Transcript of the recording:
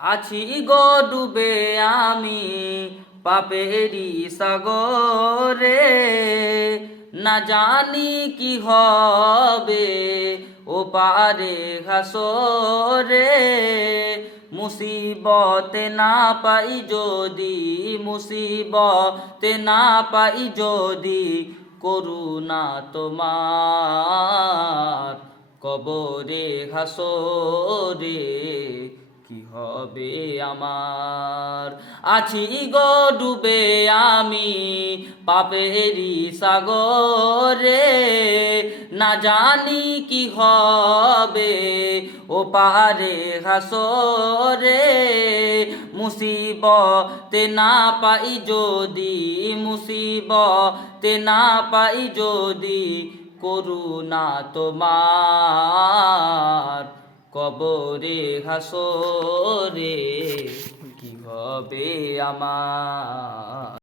আছি গো ডুবে আমি পাপেরি সাগরে, না জানি কি হবে ও পারে হাসরে। মুসিবতে না পাই যদি, মুসিবতে না পাই যদি, করুণা তোমার কবরে হাসরে কি হবে আমার। আছি গো ডুবে আমি পাপেরি সাগরে, না জানি কি হবে ও পারে হাসরে। মুসিবতে না পাই যদি, মুসিবতে না পাই যদি, করুণা তোমার কবরে হাসরে কি হবে আমার।